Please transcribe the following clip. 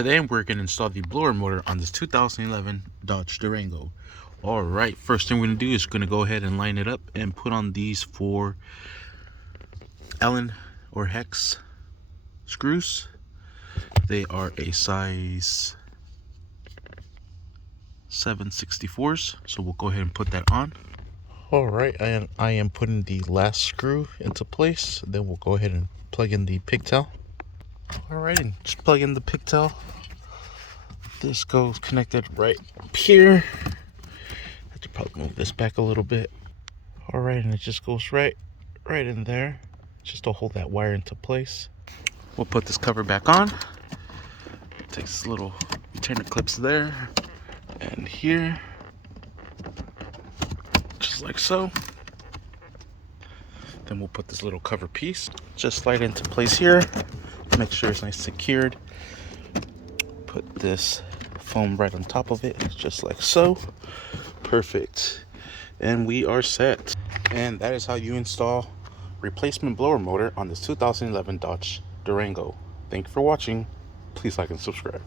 Today we're going to install the blower motor on this 2011 Dodge Durango. Alright, first thing we're going to do is going to go ahead and line it up and put on these 4 Allen or hex screws. They are a size 7/64s, so we'll go ahead and put that on. Alright, I am putting the last screw into place. Then we'll go ahead and plug in the pigtail. Alright, and just plug in the pigtail. This goes connected right up here. I have to probably move this back a little bit. Alright, and it just goes right in there, just to hold that wire into place. We'll put this cover back on. Take this little retainer clips there and here, just like so. Then we'll put this little cover piece, just slide into place here. Make sure it's nice secured. Put this foam right on top of it, just like so. Perfect. And we are set. And that is how you install replacement blower motor on this 2011 Dodge Durango. Thank you for watching. Please like and subscribe.